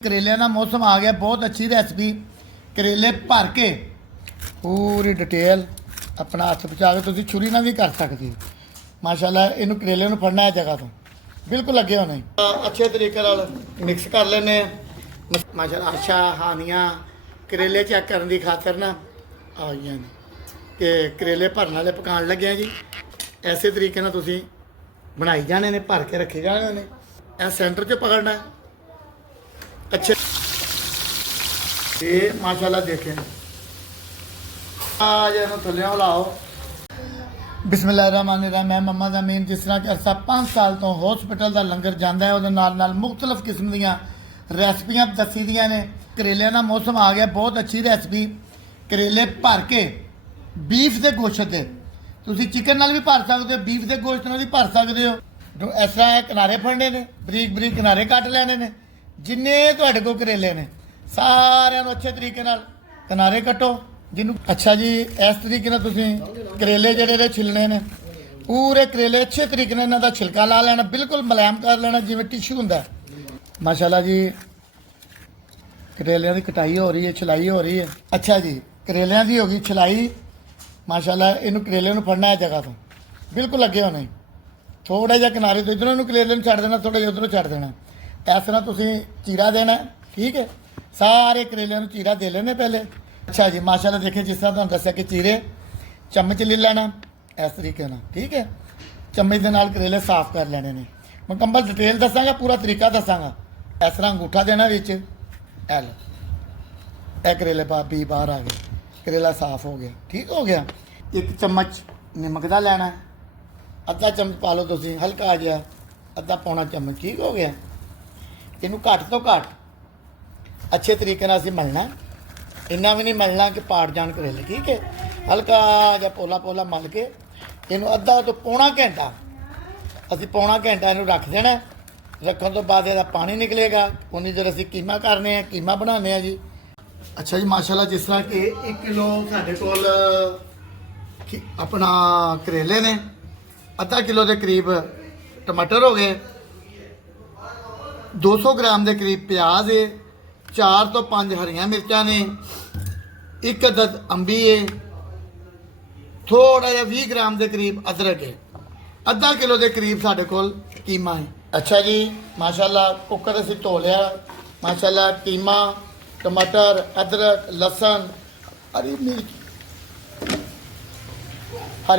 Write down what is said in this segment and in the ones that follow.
करेलिਆਂ ਦਾ मौसम आ गया। बहुत अच्छी रेसिपी करेले भर के पूरी डिटेल अपना हथ बचा के तुम छुरी ना भी कर सकते हो। माशाल्लाह इनू करेले फड़ना है जगह तो बिल्कुल लगे होने अच्छे तरीके मिक्स कर लेने। माशाल्लाह अच्छा हानियाँ करेले चेक करने की खातर ना आ गई ने कि करेले भरन वाले पकान लगे हैं जी। ऐसे तरीके ना तुम बनाई जाने ने, भर के रखे जाने ने। यह सेंटर च पकड़ना है। अच्छे ये माशाल्लाह देखें आज थले लाओ। बिस्मिल्लाहिर्रहमानिर्रहीम। मैं मम्मा दा मीन जिस तरह कि अरसा 5 साल तो हॉस्पिटल का लंगर जाता है वो नाल मुख्तलिफ किस्म दी रेसिपियाँ दसी दियाँ ने। करेलिਆਂ ਦਾ मौसम आ गया। बहुत अच्छी रेसिपी करेले भर के बीफ के गोश्त के तुम चिकन नाल भी भर सकते हो, बीफ के गोश्त नाल भी भर सकते हो। इस तरह किनारे फड़ने ने, बरीक बरीक किनारे कट लेने ने। जिन्ने तुहाडे कोल करेले ने सारिਆਂ ਨੂੰ अच्छे तरीके नाल किनारे कट्टो जिन्हों। अच्छा जी इस तरीके नाल तुसीं करेले जिहड़े छिलने ने पूरे करेले अच्छे तरीके नाल इन्हां दा छिलका ला लेना, बिल्कुल मुलायम कर लेना जिवें टिशू हुंदा है। माशाल्लाह जी करेलिਆਂ ਦੀ कटाई हो रही है, छिलाई हो रही है। अच्छा जी करेलिਆਂ ਦੀ हो गई छिलाई। माशाल्लाह इनू करेले नूं फड़ना है जगह तो बिल्कुल लगे होने। थोड़ा जिहा किनारे तो इधरों करेले नूं छड्ड देना, थोड़ा जिहा उधरों छड्ड देना। इस तरह तुम चीरा देना, ठीक है। सारे करेलिਆਂ ਨੂੰ चीरा दे लेने पहले। अच्छा जी माशाल्लाह देखें जिस तरह तुहानूं दस्सिया कि चीरे चम्मच ले लेना इस तरीके नाल, ठीक है। चम्मच के नाल करेले साफ कर लेने ने। मुकम्मल डिटेल दसांगा, पूरा तरीका दसांगा। इस तरह अंगूठा देना विच एल ए करेले भी बाहर आ गए, करेला साफ हो गया, ठीक हो गया। एक चम्मच नमक का लेना, अद्धा चम्मच पा लो तुसीं, हल्का जिहा अद्धा पौना चम्मच, ठीक हो गया। इनू घट तो घट अच्छे तरीके नाल असीं मलना, इन्ना भी नहीं मलना कि पाट जान करेले, ठीक है। हल्का जिहा पोला पोला मल के इनू अद्धा तो पौना घंटा असीं पौना घंटा इनू रख देना। रखने तो बाद इसका पानी निकलेगा, उन्नी देर असीं कीमा करने हैं, कीमा बनाने हैं जी। अच्छा जी माशाल्लाह जिस तरह कि 1 किलो साडे कोल अपना करेले ने, अद्धा किलो के करीब टमाटर हो गए, 200 ग्राम के करीब प्याज है, 4 तो 5 हरियां मिर्चां ने, 1 अदद अंबी है, थोड़ा जिहा 20 ग्राम के करीब अदरक है, अद्धा किलो के करीब साडे कोल कीमा है। अच्छा जी माशाल्लाह कुकर असीं धो लिया। माशाल्लाह कीमा, टमाटर, अदरक, लसन, हरी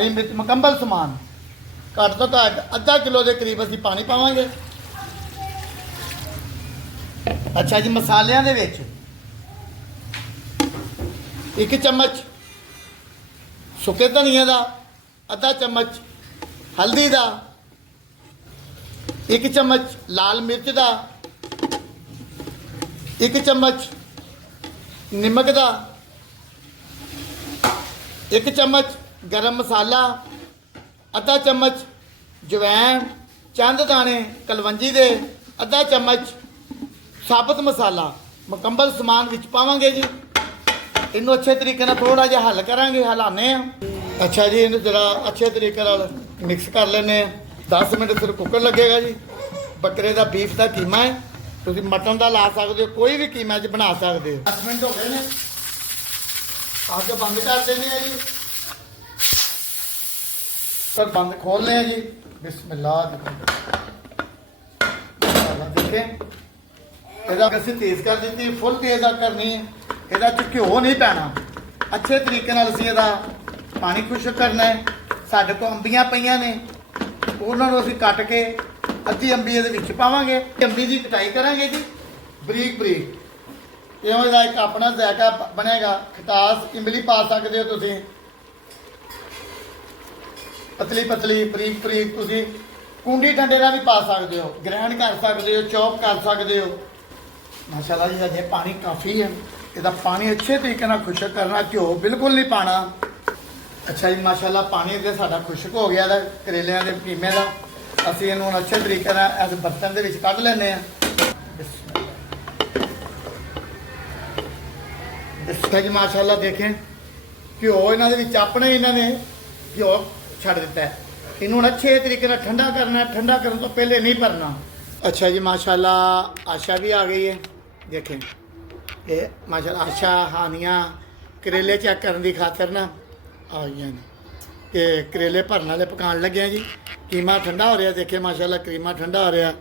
मिर्च मुकम्मल समान घट तो घट अद्धा किलो के करीब असीं पानी पावांगे। अच्छा जी मसालियां दे विच 1 चम्मच सुके धनिया का, अद्धा चम्मच हल्दी का, 1 चम्मच लाल मिर्च का, 1 चम्मच नमक का, 1 चम्मच गरम मसाला, अद्धा चम्मच जवैन, चंद दाने कलवंजी दे, अद्धा चम्मच साबुत मसाला, मुकम्मल समान विच पावांगे जी। इनू अच्छे तरीके नाल थोड़ा जिहा हल करांगे, हिलाने हैं। अच्छा जी इनू जरा अच्छे तरीके नाल मिक्स कर लेने। 10 मिनट फिर कुकर लगेगा जी। बकरे का बीफ का कीमा है, तुम मटन का ला सकते हो, कोई भी कीमा च बना सकते हो। 10 मिनट हो गए ने, अग बंद कर देने हैं जी। पर बंद खोलने हैं जी। बिस्मिल्लाह देखें ਇਹਦਾ ਅਸੀਂ ਤੇਜ਼ ਕਰ ਦਿੱਤੀ, ਫੁੱਲ ਤੇਜ਼ ਆ ਕਰਨੀ ਹੈ। ਇਹਦਾ ਚ ਘਿਓ ਨਹੀਂ ਪੈਣਾ। ਅੱਛੇ ਤਰੀਕੇ ਨਾਲ ਅਸੀਂ ਇਹਦਾ ਪਾਣੀ ਖੁਸ਼ਕ ਕਰਨਾ ਹੈ। ਸਾਡੇ ਕੋਲ ਅੰਬੀਆਂ ਪਈਆਂ ਨੇ, ਉਹਨਾਂ ਨੂੰ ਅਸੀਂ ਕੱਟ ਕੇ ਅੱਧੀ ਅੰਬੀ ਇਹਦੇ ਵਿੱਚ ਪਾਵਾਂਗੇ। ਅੰਬੀ ਦੀ ਕਟਾਈ ਕਰਾਂਗੇ ਜੀ ਬਰੀਕ ਬਰੀਕ। ਇਉਂ ਦਾ ਇੱਕ ਆਪਣਾ ਜ਼ਾਇਕਾ ਬਣੇਗਾ। ਖਟਾਸ ਇਮਲੀ ਪਾ ਸਕਦੇ ਹੋ ਤੁਸੀਂ, ਪਤਲੀ ਪਤਲੀ ਬਰੀਕ ਬਰੀਕ। ਤੁਸੀਂ ਕੁੰਡੀ ਡੰਡੇ ਦਾ ਵੀ ਪਾ ਸਕਦੇ ਹੋ, ਗ੍ਰਾਈਂਡ ਕਰ ਸਕਦੇ ਹੋ, ਚੌਪ ਕਰ ਸਕਦੇ ਹੋ। माशाल्लाह जी अजे पानी काफ़ी है, इसका पानी अच्छे तरीके नाल खुशक करना, घ्यो बिल्कुल नहीं पाना। अच्छा जी माशाल्लाह पानी तो साडा खुशक हो गया करेलिਆਂ के कीमे का। असीं इहनूं अच्छे तरीके नाल इस बर्तन दे विच कढ लैंदे आ। अच्छा जी माशाल्लाह देखें घ्यो इन्हां दे विच अपने इन्हां ने घ्यो छड्ड दित्ता है। इन्हूं अच्छे तरीके नाल ठंडा करना, ठंडा करन तो पहले नहीं भरना। अच्छा जी माशाल्लाह आशा भी आ गई है, देखें ये माशाल्लाह आशा हानियाँ करेले चेक करने की खातर ना आ गई ने कि करेले भरन वाले पकान लगे हैं जी। कीमा ठंडा हो रहा, देखे माशाल्लाह कीमा ठंडा हो रहा।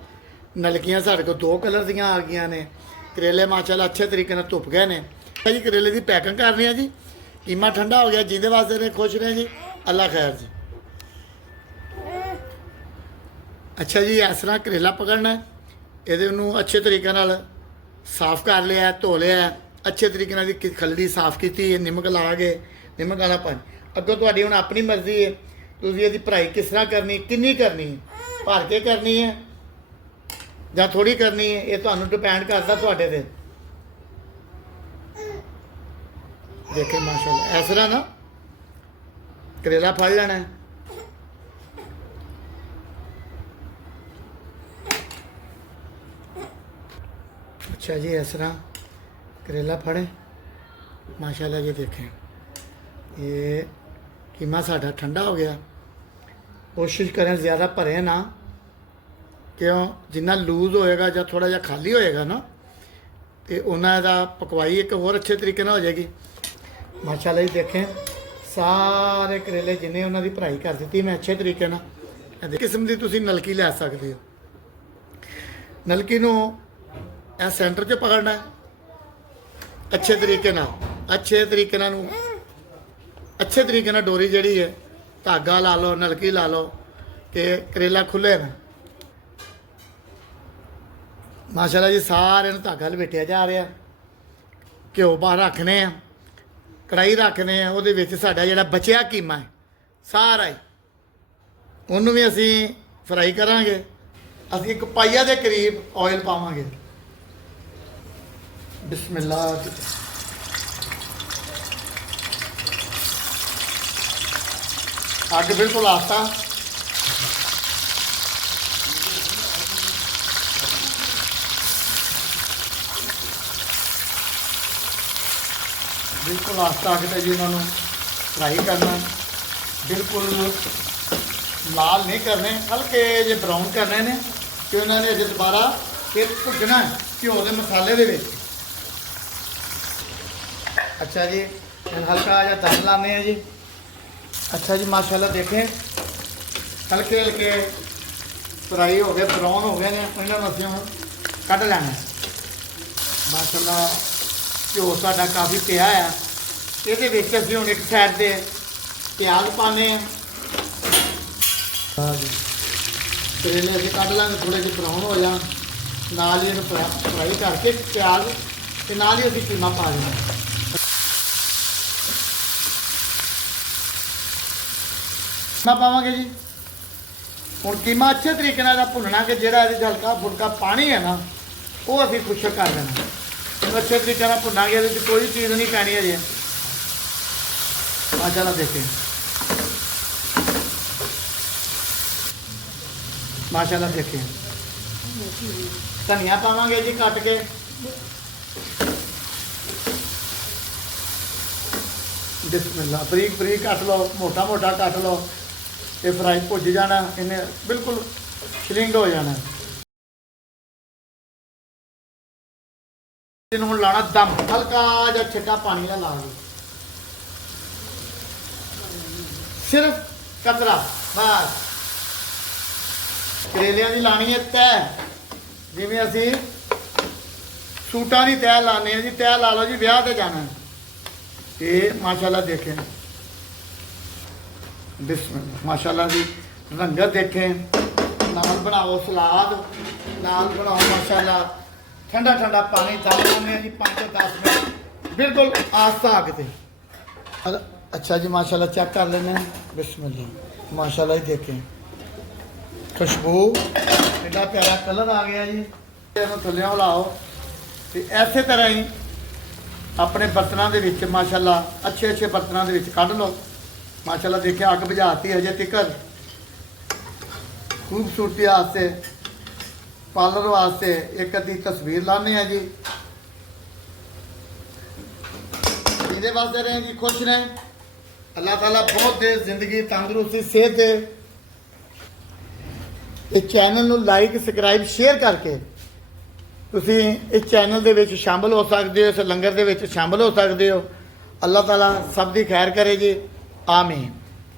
नलकियाँ साढ़े को 2 कलर दियाँ आ गई ने। करेले माशाल्लाह अच्छे तरीके नाल धुप गए ने जी। करेले की पैकिंग कर रहे हैं जी। कीमा ठंडा हो गया, जिंदे वास्ते ने खुश रहे जी। अल्लाह खैर जी। अच्छा जी, इस तरह करेला पकड़ना है, ये अच्छे तरीके नाल साफ कर लिया, धो लिया, अच्छे तरीके नाल खल्ली साफ की, निमक ला के निमक वाला पानी। अगों तुहाडी हुण अपनी मर्जी है, तुसीं इहदी भराई किस तरह करनी, किन्नी करनी है, भर के करनी है जां थोड़ी करनी है, ये तुहानूं डिपेंड करदा तुहाडे ते। देखे माशाल्लाह इस तरह ना करेला फड़ लेना है। अच्छा जी, इस तरह करेला फड़े माशाल्लाह जी। देखें ये कीमा साढ़ा ठंडा हो गया। कोशिश करें ज़्यादा भरे ना, क्यों जिन्ना लूज होएगा या थोड़ा जहा खाली होएगा ना तो उन्होंने दा पकवाई एक होर अच्छे तरीके ना हो जाएगी माशाल्लाह जी। देखें सारे करेले जिन्हें उन्होंने भराई कर दी मैं अच्छे तरीके ना। किस्म की तुसी नलकी लै सकते हो। नलकी नूं ए सेंटर च पकड़ना है अच्छे तरीके ना, अच्छे तरीके ना अच्छे तरीके ना डोरी जड़ी है धागा ला लो, नलकी ला लो कि करेला खुले ना माशाल्लाह जी। सारे धागा लपेटिया जा रहा। घ्यो बाहर रखने हैं, कढ़ाई रखने हैं, वो साडा जिहड़ा बचिया कीमा है सारा ही उन्होंने भी असी फ्राई करांगे। असी 1 पाइया के करीब ऑयल पावांगे। बिस्मिल्लाह। अग बिल्कुल आस्ता, बिल्कुल आस्ता अग ते जी उन्होंने फ्राई करना। बिल्कुल लाल नहीं करने, हल्के जे ब्राउन करने ने कि उन्होंने अजे दोबारा फिर भुजना है घ्यो के मसाले दे विच। अच्छा जी, हल्का जहा दम लाने हैं जी। अच्छा जी माशाल्लाह देखें हल्के हल्के फ्राई हो गए, ब्राउन हो गए ने, इन्होंने असीं हुण कढ़ लैना माशाल्लाह। घ्यो साडा काफ़ी पिया है, ये असीं हुण एक साइड से प्याज पाने करेले असीं कढ़ लांगे थोड़े जे ब्राउन हो जान, नाल ही इहनूं फ्राई करके प्याज ते नाल ही असीं कीमा पा देना। कीमा पावांगे जी। हुण कीमा अच्छे तरीके नाल भुनना कि जिहड़ा इहदे हल्का फुल्का पानी है ना वो असीं खुश्क कर देना। अच्छे तरीके नाल भुनांगे, इहदे च कोई चीज़ नहीं पैनी अजे माशाल्लाह। देखें माशाल्लाह देखें धनिया पावांगे जी कट के। बिस्मिल्लाह। बरीक बरीक कट लो, मोटा मोटा कट लो, ये फ्राई भुज जाना, इन्हें बिल्कुल श्रिंग हो जाना। इन्हों लाना दम, हल्का जा छिटा पानी का ला दो, सिर्फ कतरा बस। करेलियां की लानी है तय, जिमें असी सूटा की तय लाने जी। तय ला लो जी, ब्याह ते जाना ये माशाल्लाह। देखें बिस्मिल्लाह माशाल्लाह जी, रंगत देखें। नाल बनाओ सलाद, नाल बनाओ माशाल्लाह ठंडा ठंडा पानी दम लाने जी 5-10 मिनट बिल्कुल आस्ता अग ते। अच्छा जी माशाल्लाह चेक कर लेने। बिस्मिल्लाह माशाल्लाह जी। देखें खुशबू, एडा प्यारा कलर आ गया जी। थल्ले हिलाओ तो इस तरह ही अपने बर्तनों के माशाल्लाह अच्छे अच्छे बर्तनों के कढ़ लो माशाल्लाह। देखिए अग बुझाती हजे तिकर खूबसूरती वास्ते, पार्लर वास्ते एक अद्धी तस्वीर लाने हैं जी। ये वास्ते रहें जी, खुश रहें। अल्लाह ताला बहुत दे, जिंदगी तंदुरुस्ती सेहत दे। इस चैनल को लाइक सब्सक्राइब शेयर करके ਤੁਸੀਂ ਇਸ ਚੈਨਲ ਦੇ ਵਿੱਚ ਸ਼ਾਮਲ ਹੋ ਸਕਦੇ ਹੋ, ਇਸ ਲੰਗਰ ਦੇ ਵਿੱਚ ਸ਼ਾਮਲ ਹੋ ਸਕਦੇ ਹੋ। ਅੱਲਾਹ ਤਾਲਾ ਸਭ ਦੀ ਖੈਰ ਕਰੇ ਜੀ। ਆਮੀਨ।